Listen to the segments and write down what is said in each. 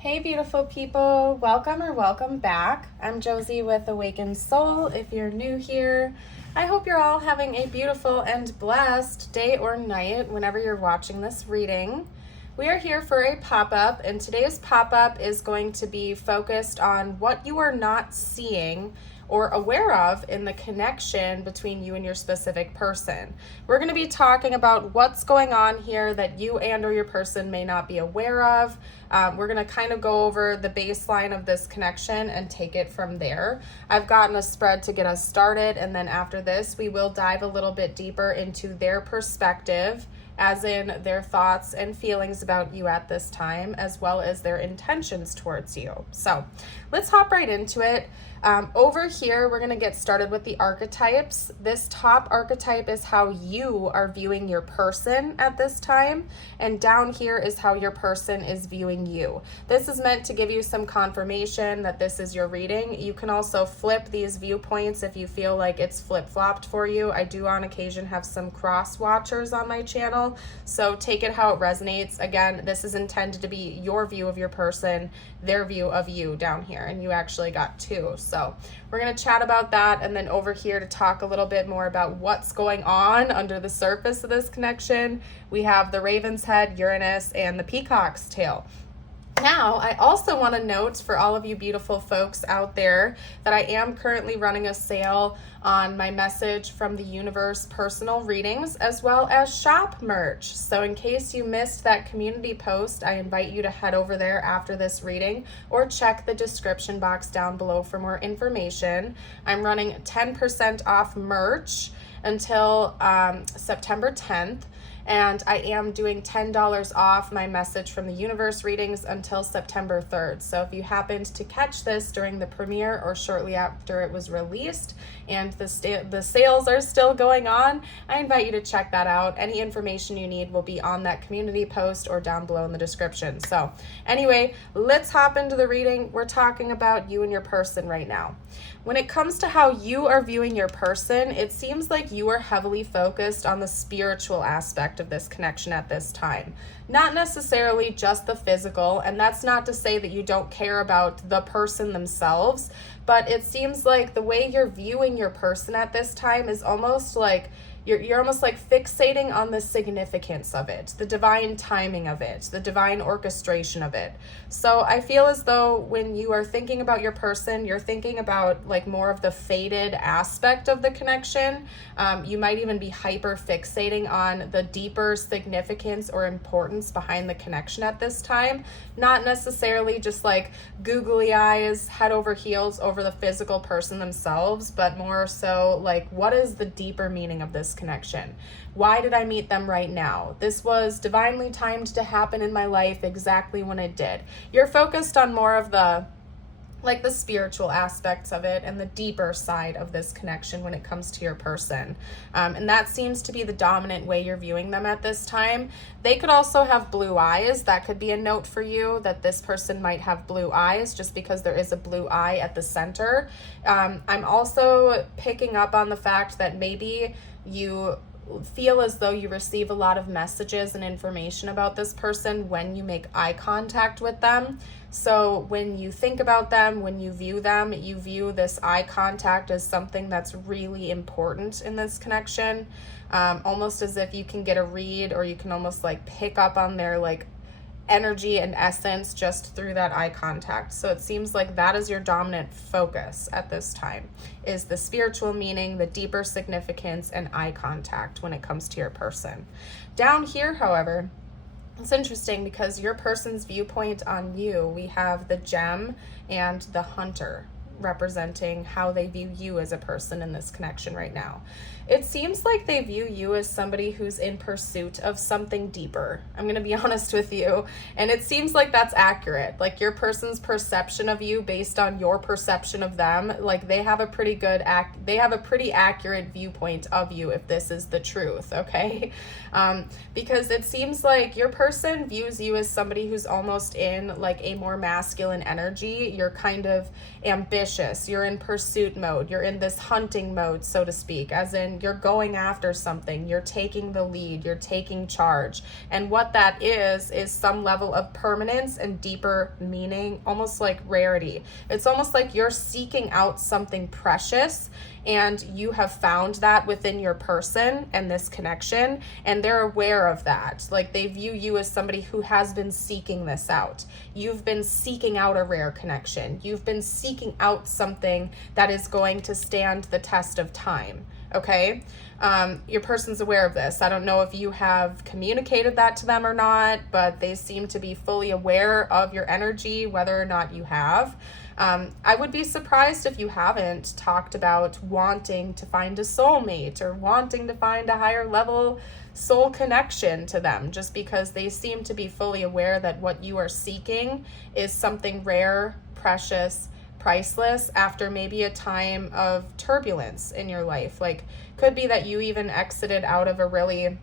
Hey beautiful people, welcome or welcome back. I'm Josie with Awakened Soul. If you're new here, I hope you're all having a beautiful and blessed day or night whenever you're watching this reading. We are here for a pop-up, and today's pop-up is going to be focused on what you are not seeing or aware of in the connection between you and your specific person. We're going to be talking about what's going on here that you and or your person may not be aware of. We're going to kind of go over the baseline of this connection and take it from there. I've gotten a spread to get us started, and then after this, we will dive a little bit deeper into their perspective, as in their thoughts and feelings about you at this time, as well as their intentions towards you. So let's hop right into it. Over here, we're going to get started with the archetypes. This top archetype is how you are viewing your person at this time, and down here is how your person is viewing you. This is meant to give you some confirmation that this is your reading. You can also flip these viewpoints if you feel like it's flip-flopped for you. I do on occasion have some cross watchers on my channel, so take it how it resonates. Again, this is intended to be your view of your person, their view of you down here, and you actually got two. So we're going to chat about that, and then over here to talk a little bit more about what's going on under the surface of this connection, we have the Raven's Head, Uranus, and the Peacock's Tail. Now, I also want to note for all of you beautiful folks out there that I am currently running a sale on my Message from the Universe personal readings, as well as shop merch. So in case you missed that community post, I invite you to head over there after this reading or check the description box down below for more information. I'm running 10% off merch until September 10th. And I am doing $10 off my Message from the Universe readings until September 3rd. So if you happened to catch this during the premiere or shortly after it was released and the sales are still going on, I invite you to check that out. Any information you need will be on that community post or down below in the description. So anyway, let's hop into the reading. We're talking about you and your person right now. When it comes to how you are viewing your person, it seems like you are heavily focused on the spiritual aspect of this connection at this time. Not necessarily just the physical, and that's not to say that you don't care about the person themselves, but it seems like the way you're viewing your person at this time is almost like you're almost like fixating on the significance of it, the divine timing of it, the divine orchestration of it. So I feel as though when you are thinking about your person, you're thinking about like more of the faded aspect of the connection. You might even be hyper fixating on the deeper significance or importance behind the connection at this time, not necessarily just like googly eyes, head over heels over the physical person themselves, but more so like, what is the deeper meaning of this connection? Why did I meet them right now? This was divinely timed to happen in my life exactly when it did. You're focused on more of the spiritual aspects of it and the deeper side of this connection when it comes to your person. And that seems to be the dominant way you're viewing them at this time. They could also have blue eyes. That could be a note for you that this person might have blue eyes just because there is a blue eye at the center. I'm also picking up on the fact that maybe you feel as though you receive a lot of messages and information about this person when you make eye contact with them. So when you think about them, when you view them, you view this eye contact as something that's really important in this connection, almost as if you can get a read, or you can almost like pick up on their like energy and essence just through that eye contact. So it seems like that is your dominant focus at this time, is the spiritual meaning, the deeper significance, and eye contact when it comes to your person. Down here, however, it's interesting because your person's viewpoint on you, we have the gem and the hunter representing how they view you as a person in this connection right now. It seems like they view you as somebody who's in pursuit of something deeper. I'm going to be honest with you. And it seems like that's accurate. Like your person's perception of you based on your perception of them, like they have a pretty accurate viewpoint of you if this is the truth, okay? Because it seems like your person views you as somebody who's almost in like a more masculine energy. You're kind of ambitious ambitious, you're in pursuit mode, you're in this hunting mode, so to speak, as in you're going after something, you're taking the lead, you're taking charge. And what that is some level of permanence and deeper meaning, almost like rarity. It's almost like you're seeking out something precious, and you have found that within your person and this connection, and they're aware of that. Like, they view you as somebody who has been seeking this out. You've been seeking out a rare connection. You've been seeking out something that is going to stand the test of time, okay? Your person's aware of this. I don't know if you have communicated that to them or not, but they seem to be fully aware of your energy, whether or not you have. I would be surprised if you haven't talked about wanting to find a soulmate or wanting to find a higher level soul connection to them, just because they seem to be fully aware that what you are seeking is something rare, precious, priceless, after maybe a time of turbulence in your life. Like, could be that you even exited out of a really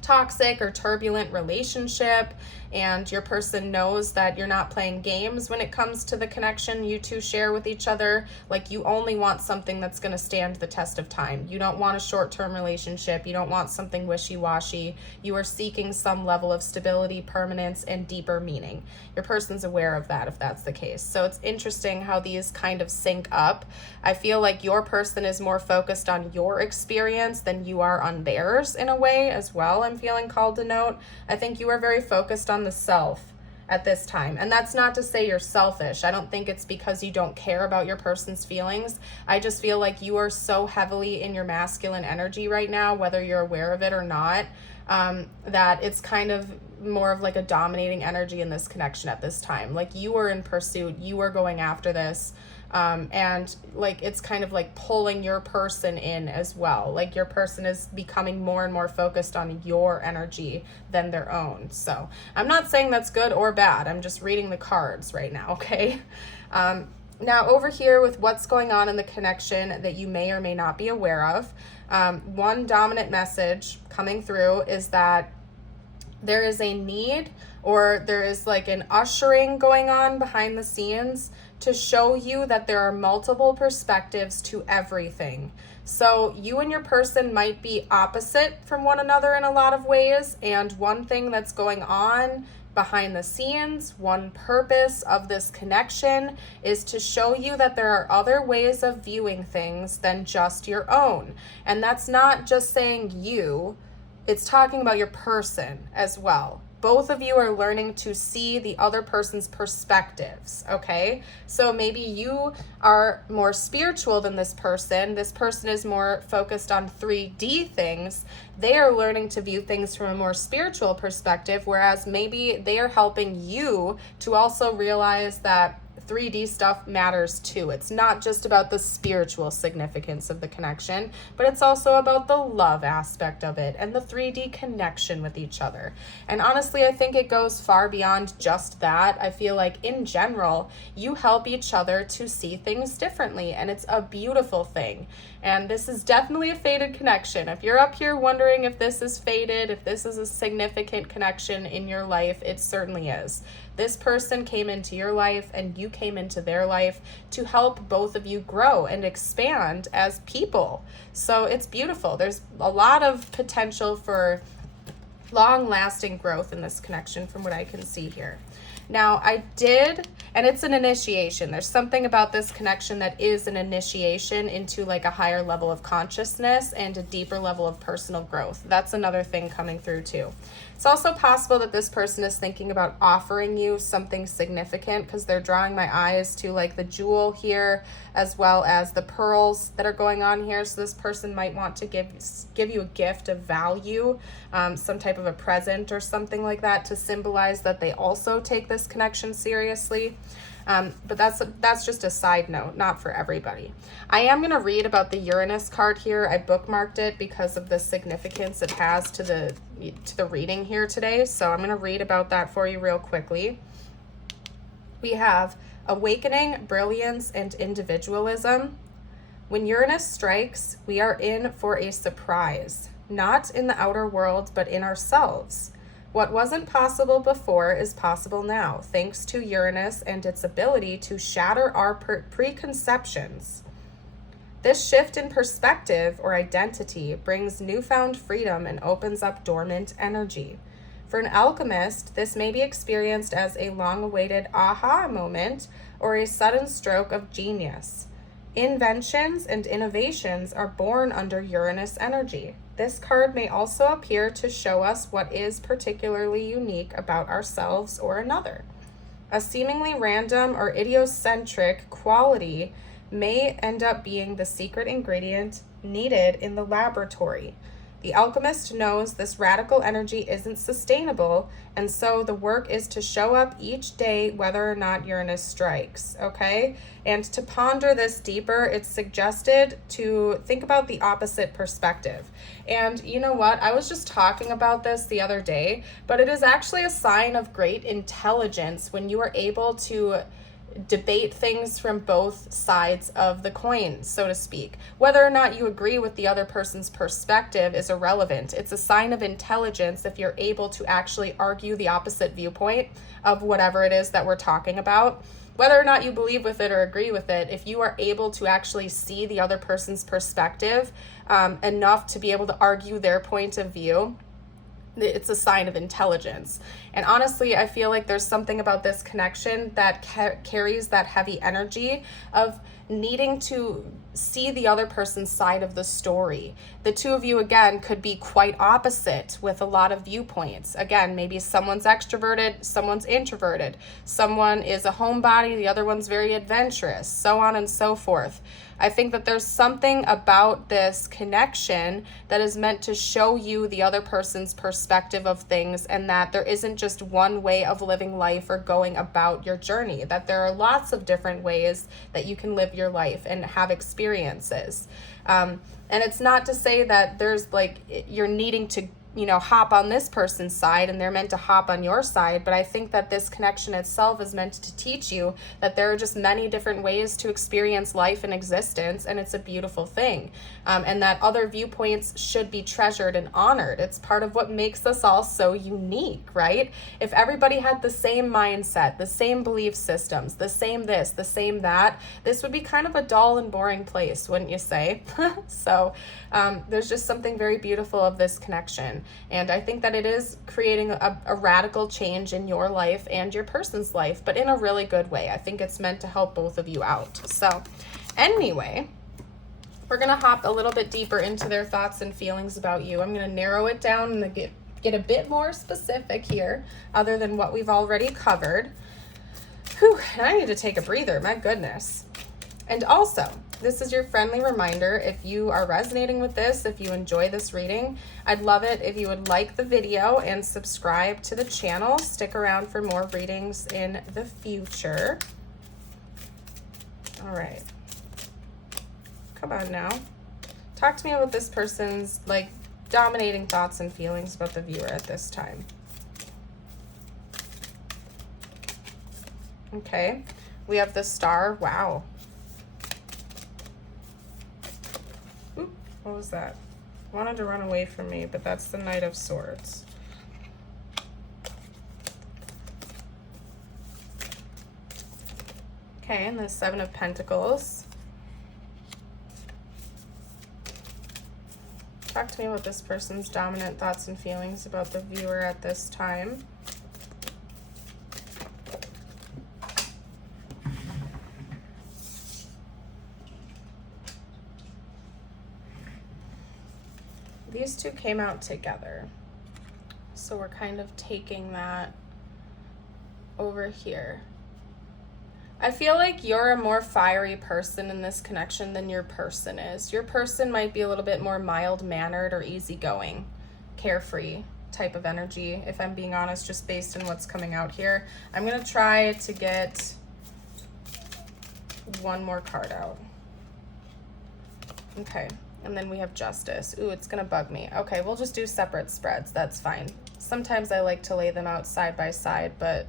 toxic or turbulent relationship, and your person knows that you're not playing games when it comes to the connection you two share with each other. Like, you only want something that's going to stand the test of time. You don't want a short-term relationship. You don't want something wishy-washy. You are seeking some level of stability, permanence, and deeper meaning. Your person's aware of that if that's the case. So it's interesting how these kind of sync up. I feel like your person is more focused on your experience than you are on theirs in a way as well. I'm feeling called to note. I think you are very focused on the self at this time. And that's not to say you're selfish. I don't think it's because you don't care about your person's feelings. I just feel like you are so heavily in your masculine energy right now, whether you're aware of it or not, that it's kind of more of like a dominating energy in this connection at this time. Like, you are in pursuit, you are going after this. And like, it's kind of like pulling your person in as well. Like, your person is becoming more and more focused on your energy than their own. So I'm not saying that's good or bad. I'm just reading the cards right now. Okay. Now over here with what's going on in the connection that you may or may not be aware of. One dominant message coming through is that there is a need, or there is like an ushering going on behind the scenes to show you that there are multiple perspectives to everything. So you and your person might be opposite from one another in a lot of ways, and one thing that's going on behind the scenes, one purpose of this connection is to show you that there are other ways of viewing things than just your own. And that's not just saying you, it's talking about your person as well. Both of you are learning to see the other person's perspectives, okay? So maybe you are more spiritual than this person. This person is more focused on 3D things. They are learning to view things from a more spiritual perspective, whereas maybe they are helping you to also realize that 3D stuff matters too. It's not just about the spiritual significance of the connection, but it's also about the love aspect of it and the 3D connection with each other. And honestly, I think it goes far beyond just that. I feel like in general, you help each other to see things differently, and it's a beautiful thing. And this is definitely a fated connection. If you're up here wondering if this is fated, if this is a significant connection in your life, it certainly is. This person came into your life and you came into their life to help both of you grow and expand as people. So it's beautiful. There's a lot of potential for long-lasting growth in this connection from what I can see here. Now, and it's an initiation. There's something about this connection that is an initiation into like a higher level of consciousness and a deeper level of personal growth. That's another thing coming through too. It's also possible that this person is thinking about offering you something significant, because they're drawing my eyes to like the jewel here as well as the pearls that are going on here. So this person might want to give you a gift of value, some type of a present or something like that, to symbolize that they also take this connection seriously. But that's just a side note, not for everybody. I am going to read about the Uranus card here. I bookmarked it because of the significance it has to the reading here today. So I'm going to read about that for you real quickly. We have awakening, brilliance, and individualism. When Uranus strikes, we are in for a surprise, not in the outer world, but in ourselves. What wasn't possible before is possible now, thanks to Uranus and its ability to shatter our preconceptions. This shift in perspective or identity brings newfound freedom and opens up dormant energy. For an alchemist, this may be experienced as a long-awaited aha moment or a sudden stroke of genius. Inventions and innovations are born under Uranus energy. This card may also appear to show us what is particularly unique about ourselves or another. A seemingly random or idiosyncratic quality may end up being the secret ingredient needed in the laboratory. The alchemist knows this radical energy isn't sustainable, and so the work is to show up each day whether or not Uranus strikes, okay? And to ponder this deeper, it's suggested to think about the opposite perspective. And you know what? I was just talking about this the other day, but it is actually a sign of great intelligence when you are able to debate things from both sides of the coin, so to speak. Whether or not you agree with the other person's perspective is irrelevant. It's a sign of intelligence if you're able to actually argue the opposite viewpoint of whatever it is that we're talking about. Whether or not you believe with it or agree with it, if you are able to actually see the other person's perspective enough to be able to argue their point of view, it's a sign of intelligence. And honestly, I feel like there's something about this connection that carries that heavy energy of needing to see the other person's side of the story. The two of you, again, could be quite opposite with a lot of viewpoints. Again, maybe someone's extroverted, someone's introverted. Someone is a homebody, the other one's very adventurous, so on and so forth. I think that there's something about this connection that is meant to show you the other person's perspective of things, and that there isn't just one way of living life or going about your journey, that there are lots of different ways that you can live your life and have experiences. And it's not to say that there's like, you're needing to hop on this person's side and they're meant to hop on your side. But I think that this connection itself is meant to teach you that there are just many different ways to experience life and existence, and it's a beautiful thing. And that other viewpoints should be treasured and honored. It's part of what makes us all so unique, right? If everybody had the same mindset, the same belief systems, the same this, the same that, this would be kind of a dull and boring place, wouldn't you say? So there's just something very beautiful of this connection. And I think that it is creating a radical change in your life and your person's life, but in a really good way. I think it's meant to help both of you out. So anyway, we're going to hop a little bit deeper into their thoughts and feelings about you. I'm going to narrow it down and get a bit more specific here, other than what we've already covered. Whew, and I need to take a breather, my goodness. And also, this is your friendly reminder, if you are resonating with this, if you enjoy this reading, I'd love it if you would like the video and subscribe to the channel. Stick around for more readings in the future. All right. Come on now. Talk to me about this person's dominating thoughts and feelings about the viewer at this time. Okay. We have the Star. Wow. What was that? Wanted to run away from me, but that's the Knight of Swords. Okay, and the Seven of Pentacles. Talk to me about this person's dominant thoughts and feelings about the viewer at this time. These two came out together, so we're kind of taking that over here. I feel like you're a more fiery person in this connection than your person is. Your person might be a little bit more mild-mannered or easygoing, carefree type of energy, if I'm being honest, just based on what's coming out here. I'm going to try to get one more card out. Okay. And then we have Justice. Ooh, it's gonna bug me. Okay, we'll just do separate spreads. That's fine. Sometimes I like to lay them out side by side, but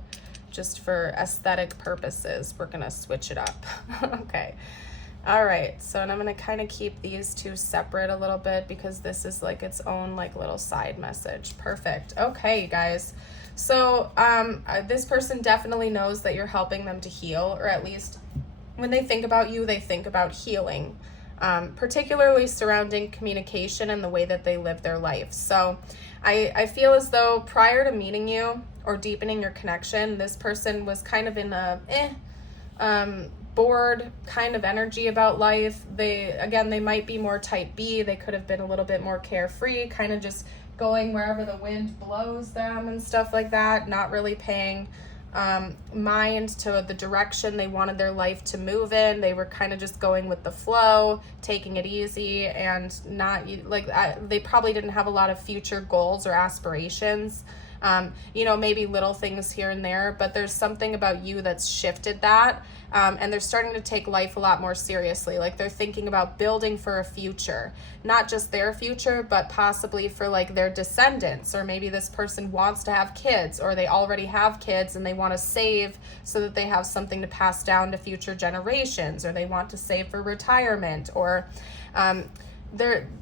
just for aesthetic purposes, we're gonna switch it up. Okay. All right, so and I'm going to kind of keep these two separate a little bit because this is like its own like little side message. Perfect. Okay, you guys. So this person definitely knows that you're helping them to heal, or at least when they think about you, they think about healing, particularly surrounding communication and the way that they live their life. So I feel as though prior to meeting you or deepening your connection, this person was kind of in a bored kind of energy about life. They might be more type B. They could have been a little bit more carefree, kind of just going wherever the wind blows them and stuff like that, not really paying mind to the direction they wanted their life to move in. They were kind of just going with the flow, taking it easy, and not like they probably didn't have a lot of future goals or aspirations. Maybe little things here and there, but there's something about you that's shifted that. And they're starting to take life a lot more seriously. Like they're thinking about building for a future, not just their future, but possibly for like their descendants, or maybe this person wants to have kids, or they already have kids and they want to save so that they have something to pass down to future generations, or they want to save for retirement, or,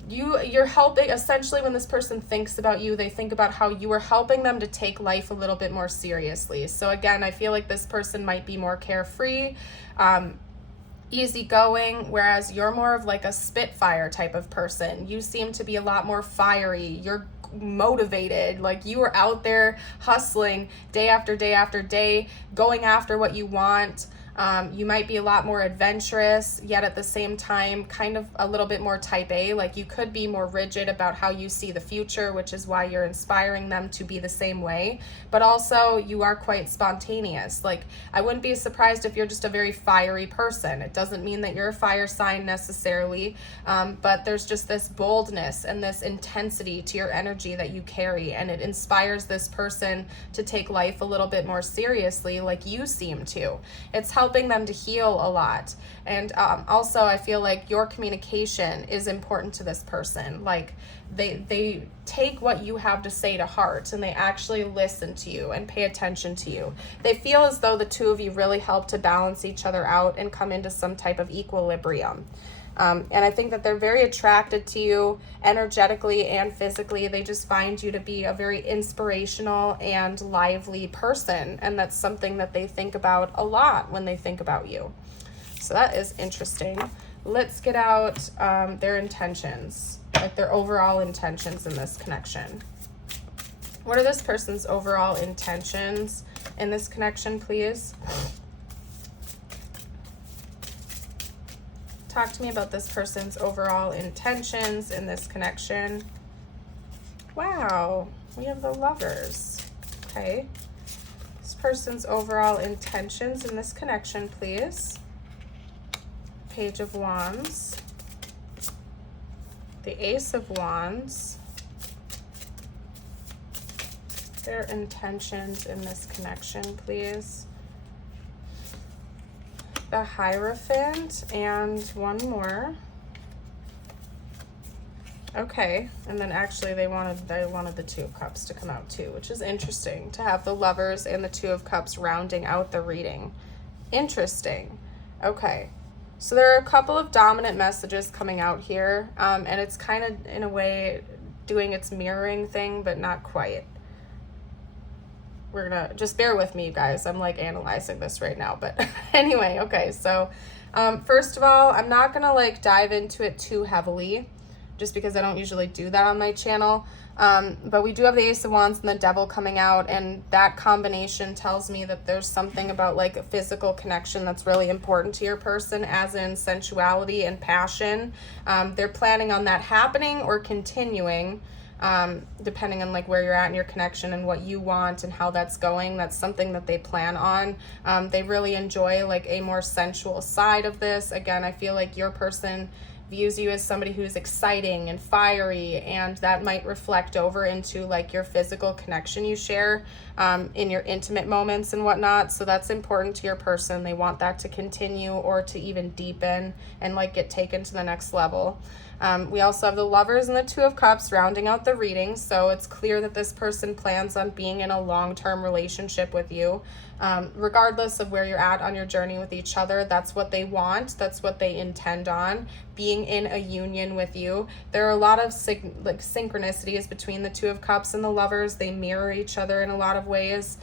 you're helping. Essentially, when this person thinks about you, they think about how you are helping them to take life a little bit more seriously. So again, I feel like this person might be more carefree, easygoing, whereas you're more of like a spitfire type of person. You seem to be a lot more fiery. You're motivated, like you are out there hustling day after day after day, going after what you want. You might be a lot more adventurous, yet at the same time, kind of a little bit more type A. Like you could be more rigid about how you see the future, which is why you're inspiring them to be the same way. But also you are quite spontaneous. Like I wouldn't be surprised if you're just a very fiery person. It doesn't mean that you're a fire sign necessarily, but there's just this boldness and this intensity to your energy that you carry, and it inspires this person to take life a little bit more seriously, like you seem to. It's helping them to heal a lot. And also I feel like your communication is important to this person. Like they take what you have to say to heart, and they actually listen to you and pay attention to you. They feel as though the two of you really help to balance each other out and come into some type of equilibrium. And I think that they're very attracted to you energetically and physically. They just find you to be a very inspirational and lively person. And that's something that they think about a lot when they think about you. So that is interesting. Let's get out their intentions, like their overall intentions in this connection. What are this person's overall intentions in this connection, please? Talk to me about this person's overall intentions in this connection. Wow, we have the Lovers. Okay. This person's overall intentions in this connection, please. Page of Wands. The Ace of Wands. Their intentions in this connection, please. The Hierophant, and one more. Okay, and then actually they wanted the Two of Cups to come out too, which is interesting to have the Lovers and the Two of Cups rounding out the reading. Interesting. Okay, so there are a couple of dominant messages coming out here, and it's kind of in a way doing its mirroring thing, but not quite. We're gonna just bear with me, you guys. I'm like analyzing this right now, but anyway, okay. So first of all, I'm not gonna like dive into it too heavily, just because I don't usually do that on my channel. But we do have the Ace of Wands and the Devil coming out, and that combination tells me that there's something about like a physical connection that's really important to your person, as in sensuality and passion. They're planning on that happening or continuing. Depending on like where you're at in your connection and what you want and how that's going. That's something that they plan on. They really enjoy like a more sensual side of this. Again, I feel like your person views you as somebody who's exciting and fiery, and that might reflect over into like your physical connection you share in your intimate moments and whatnot. So that's important to your person. They want that to continue or to even deepen and like get taken to the next level. We also have the Lovers and the Two of Cups rounding out the reading. So it's clear that this person plans on being in a long-term relationship with you. Regardless of where you're at on your journey with each other, that's what they want. That's what they intend on, being in a union with you. There are a lot of synchronicities between the Two of Cups and the Lovers. They mirror each other in a lot of ways.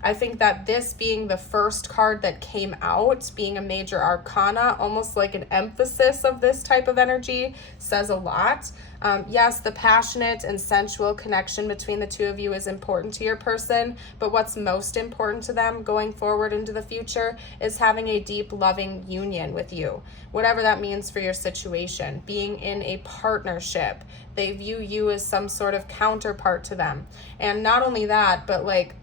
I think that this being the first card that came out, being a major arcana, almost like an emphasis of this type of energy, says a lot. Yes, the passionate and sensual connection between the two of you is important to your person, but what's most important to them going forward into the future is having a deep, loving union with you, whatever that means for your situation, being in a partnership. They view you as some sort of counterpart to them. And not only that, but like,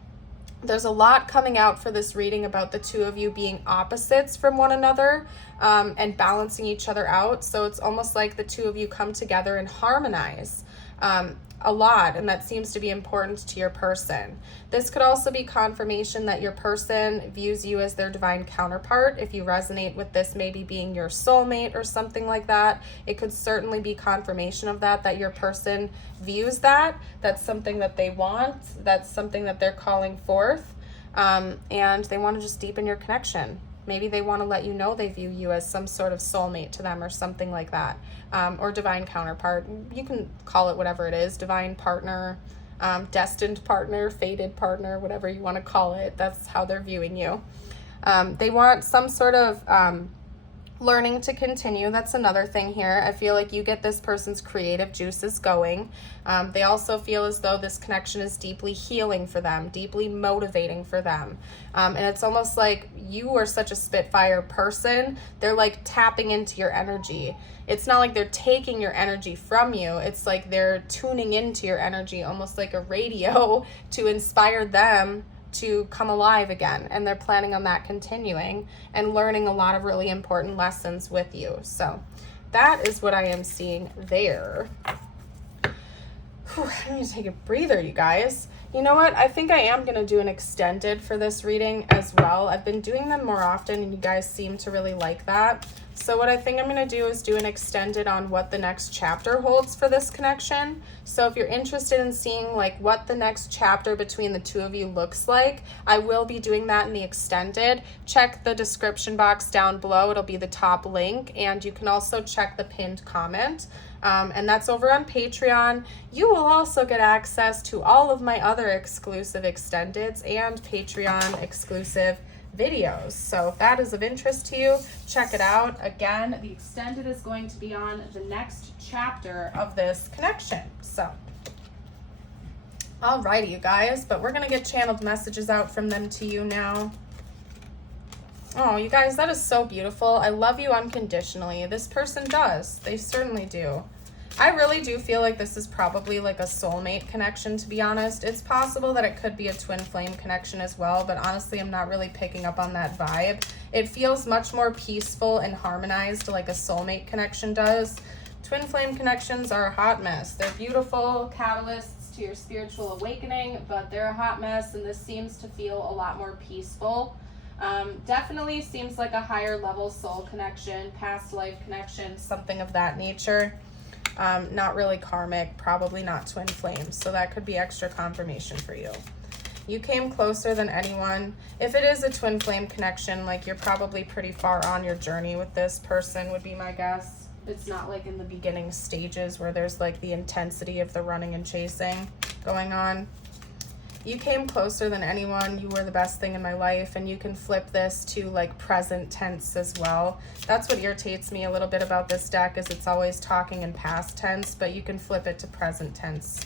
there's a lot coming out for this reading about the two of you being opposites from one another, and balancing each other out. So it's almost like the two of you come together and harmonize a lot, and that seems to be important to your person. This could also be confirmation that your person views you as their divine counterpart. If you resonate with this maybe being your soulmate or something like that, it could certainly be confirmation of that your person views that. That's something that they want. That's something that they're calling forth, and they want to just deepen your connection. Maybe they want to let you know they view you as some sort of soulmate to them or something like that, or divine counterpart. You can call it whatever it is, divine partner, destined partner, fated partner, whatever you want to call it. That's how they're viewing you. They want some sort of learning to continue. That's another thing here. I feel like you get this person's creative juices going. They also feel as though this connection is deeply healing for them, deeply motivating for them. And it's almost like you are such a Spitfire person. They're like tapping into your energy. It's not like they're taking your energy from you. It's like they're tuning into your energy, almost like a radio, to inspire them to come alive again. And they're planning on that continuing and learning a lot of really important lessons with you. So that is what I am seeing there. Whew, I need to take a breather, you guys. You know what? I think I am going to do an extended for this reading as well. I've been doing them more often, and you guys seem to really like that. So what I think I'm going to do is do an extended on what the next chapter holds for this connection. So if you're interested in seeing like what the next chapter between the two of you looks like, I will be doing that in the extended. Check the description box down below. It'll be the top link, and you can also check the pinned comment. And that's over on Patreon. You will also get access to all of my other exclusive extendeds and Patreon exclusive videos. So if that is of interest to you, check it out. Again, the extended is going to be on the next chapter of this connection. So, alrighty, you guys, but we're going to get channeled messages out from them to you now. Oh, you guys, that is so beautiful. I love you unconditionally. This person does. They certainly do. I really do feel like this is probably like a soulmate connection, to be honest. It's possible that it could be a twin flame connection as well, but honestly, I'm not really picking up on that vibe. It feels much more peaceful and harmonized like a soulmate connection does. Twin flame connections are a hot mess. They're beautiful catalysts to your spiritual awakening, but they're a hot mess, and this seems to feel a lot more peaceful. Definitely seems like a higher level soul connection, past life connection, something of that nature. Not really karmic, probably not twin flames, so that could be extra confirmation for you. You came closer than anyone. If it is a twin flame connection, like you're probably pretty far on your journey with this person, would be my guess. It's not like in the beginning stages where there's like the intensity of the running and chasing going on. You came closer than anyone. You were the best thing in my life. And you can flip this to like present tense as well. That's what irritates me a little bit about this deck, is it's always talking in past tense, but you can flip it to present tense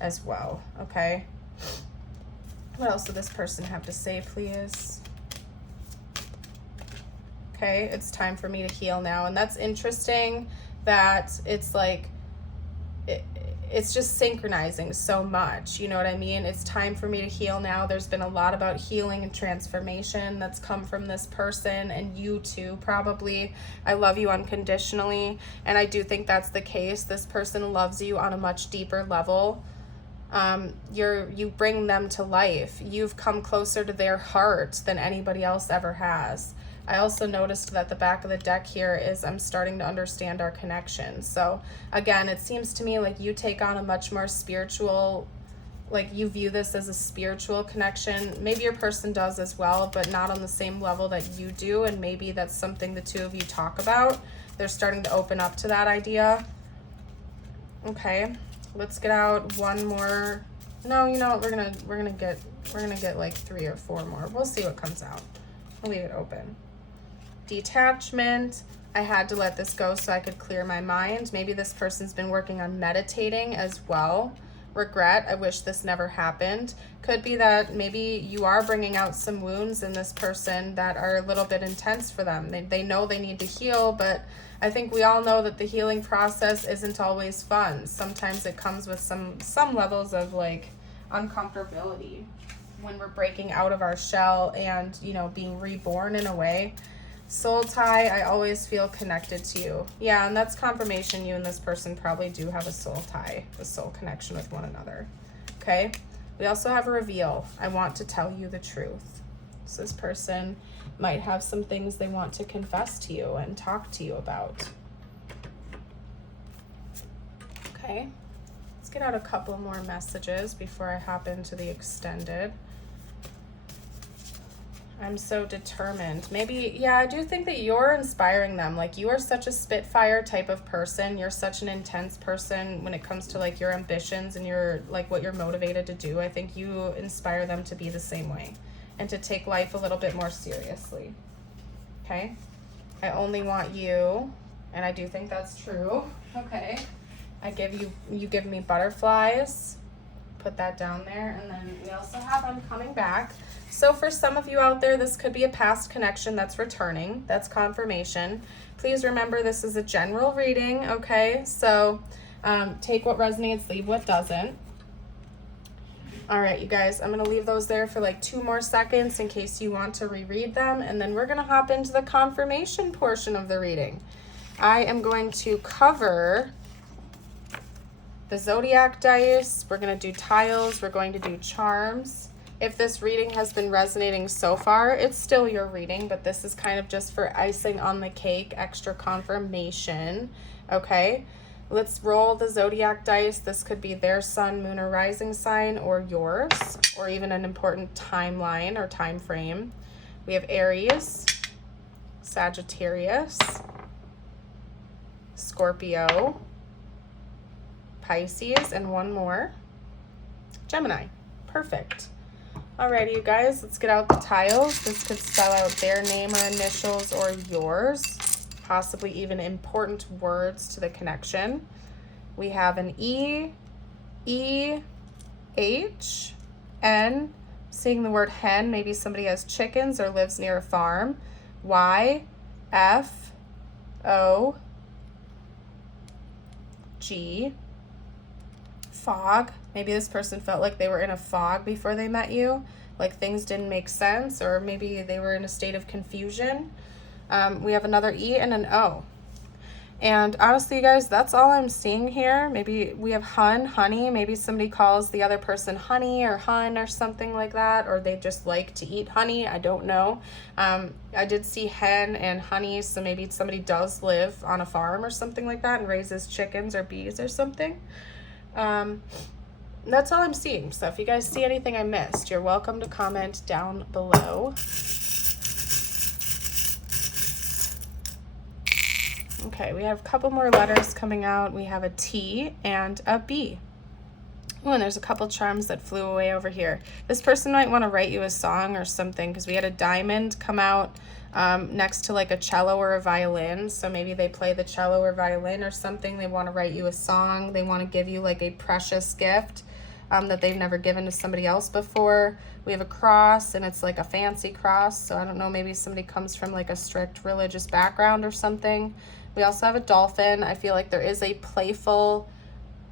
as well. Okay. What else does this person have to say, please? Okay, it's time for me to heal now. And that's interesting that it's like, it's just synchronizing so much, you know what I mean? It's time for me to heal now. There's been a lot about healing and transformation that's come from this person, and you too, probably. I love you unconditionally, and I do think that's the case. This person loves you on a much deeper level. You bring them to life. You've come closer to their heart than anybody else ever has. I also noticed that the back of the deck here is I'm starting to understand our connection. So again, it seems to me like you take on a much more spiritual like you view this as a spiritual connection. Maybe your person does as well, but not on the same level that you do. And maybe that's something the two of you talk about. They're starting to open up to that idea. Okay, let's get out one more. No, you know what? We're gonna get like 3 or 4 more. We'll see what comes out. I'll leave it open. Detachment. I had to let this go so I could clear my mind. Maybe this person's been working on meditating as well. Regret. I wish this never happened. Could be that maybe you are bringing out some wounds in this person that are a little bit intense for them. They know they need to heal, but I think we all know that the healing process isn't always fun. Sometimes it comes with some levels of like uncomfortability when we're breaking out of our shell and, you know, being reborn in a way. Soul tie, I always feel connected to you. Yeah, and that's confirmation you and this person probably do have a soul tie, a soul connection with one another. Okay, we also have a reveal. I want to tell you the truth. So this person might have some things they want to confess to you and talk to you about. Okay, let's get out a couple more messages before I hop into the extended. I'm so determined. Maybe, yeah, I do think that you're inspiring them. Like, you are such a spitfire type of person. You're such an intense person when it comes to like your ambitions and your like what you're motivated to do. I think you inspire them to be the same way and to take life a little bit more seriously. Okay, I only want you, and I do think that's true. Okay, you give me butterflies. Put that down there, and then we also have I'm coming back. So for some of you out there, this could be a past connection that's returning. That's confirmation. Please remember this is a general reading, okay? So take what resonates, leave what doesn't. All right, you guys, I'm gonna leave those there for like 2 more seconds in case you want to reread them, and then we're gonna hop into the confirmation portion of the reading. I am going to cover the zodiac dice. We're going to do tiles. We're going to do charms. If this reading has been resonating so far, it's still your reading, but this is kind of just for icing on the cake, extra confirmation. Okay, let's roll the zodiac dice. This could be their sun, moon, or rising sign, or yours, or even an important timeline or time frame. We have Aries, Sagittarius, Scorpio, Pisces, and one more, Gemini. Perfect. Alrighty, you guys, let's get out the tiles. This could spell out their name or initials or yours, possibly even important words to the connection. We have an E, H, N, seeing the word hen, maybe somebody has chickens or lives near a farm. Y, F, O, G, fog. Maybe this person felt like they were in a fog before they met you, like things didn't make sense, or maybe they were in a state of confusion. We have another E and an O. And honestly, you guys, that's all I'm seeing here. Maybe we have hun, honey. Maybe somebody calls the other person honey or hun or something like that, or they just like to eat honey. I don't know. I did see hen and honey, so maybe somebody does live on a farm or something like that and raises chickens or bees or something. That's all I'm seeing. So if you guys see anything I missed, you're welcome to comment down below. Okay, we have a couple more letters coming out. We have a T and a B. Oh, and there's a couple charms that flew away over here. This person might want to write you a song or something, because we had a diamond come out next to like a cello or a violin. So maybe they play the cello or violin or something. They want to write you a song. They want to give you like a precious gift that they've never given to somebody else before. We have a cross, and it's like a fancy cross. So I don't know, maybe somebody comes from like a strict religious background or something. We also have a dolphin. I feel like there is a playful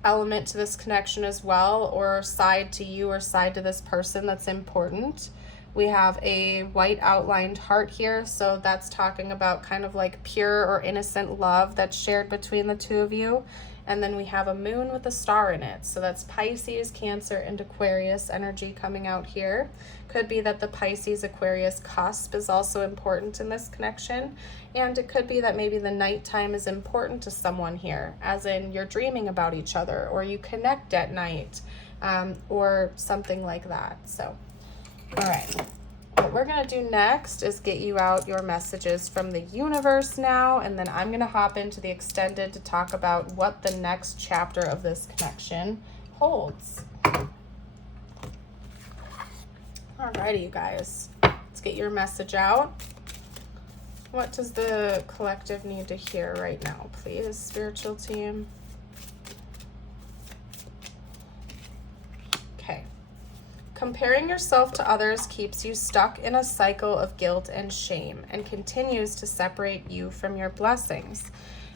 element to this connection as well, or side to you or side to this person that's important. We have a white outlined heart here, so that's talking about kind of like pure or innocent love that's shared between the two of you. And then we have a moon with a star in it, so that's Pisces, Cancer, and Aquarius energy coming out here. Could be that the Pisces Aquarius cusp is also important in this connection, and it could be that maybe the nighttime is important to someone here, as in you're dreaming about each other or you connect at night. or something like that. So, all right. What we're going to do next is get you out your messages from the universe now, and then I'm going to hop into the extended to talk about what the next chapter of this connection holds. Alrighty, you guys. Let's get your message out. What does the collective need to hear right now, please, spiritual team? Okay. Comparing yourself to others keeps you stuck in a cycle of guilt and shame and continues to separate you from your blessings.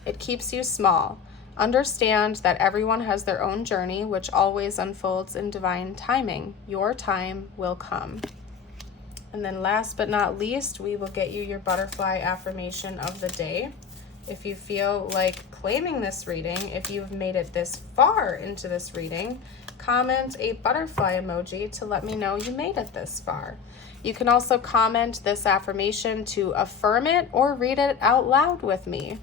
It keeps you small. Understand that everyone has their own journey, which always unfolds in divine timing. Your time will come. And then last but not least, we will get you your butterfly affirmation of the day. If you feel like claiming this reading, if you've made it this far into this reading, comment a butterfly emoji to let me know you made it this far. You can also comment this affirmation to affirm it or read it out loud with me.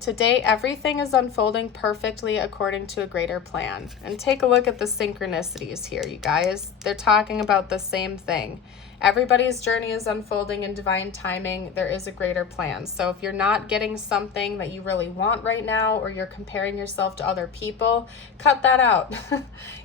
Today, everything is unfolding perfectly according to a greater plan. And take a look at the synchronicities here, you guys. They're talking about the same thing. Everybody's journey is unfolding in divine timing. There is a greater plan. So if you're not getting something that you really want right now, or you're comparing yourself to other people, cut that out.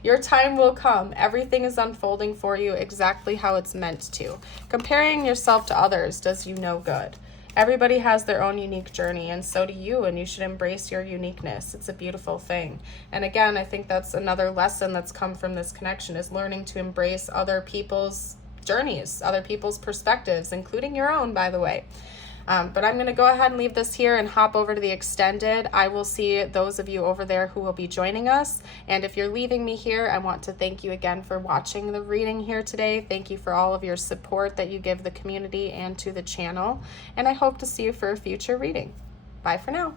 Your time will come. Everything is unfolding for you exactly how it's meant to. Comparing yourself to others does you no good. Everybody has their own unique journey, and so do you, and you should embrace your uniqueness. It's a beautiful thing. And again, I think that's another lesson that's come from this connection, is learning to embrace other people's journeys, other people's perspectives, including your own, by the way. But I'm going to go ahead and leave this here and hop over to the extended. I will see those of you over there who will be joining us. And if you're leaving me here, I want to thank you again for watching the reading here today. Thank you for all of your support that you give the community and to the channel. And I hope to see you for a future reading. Bye for now.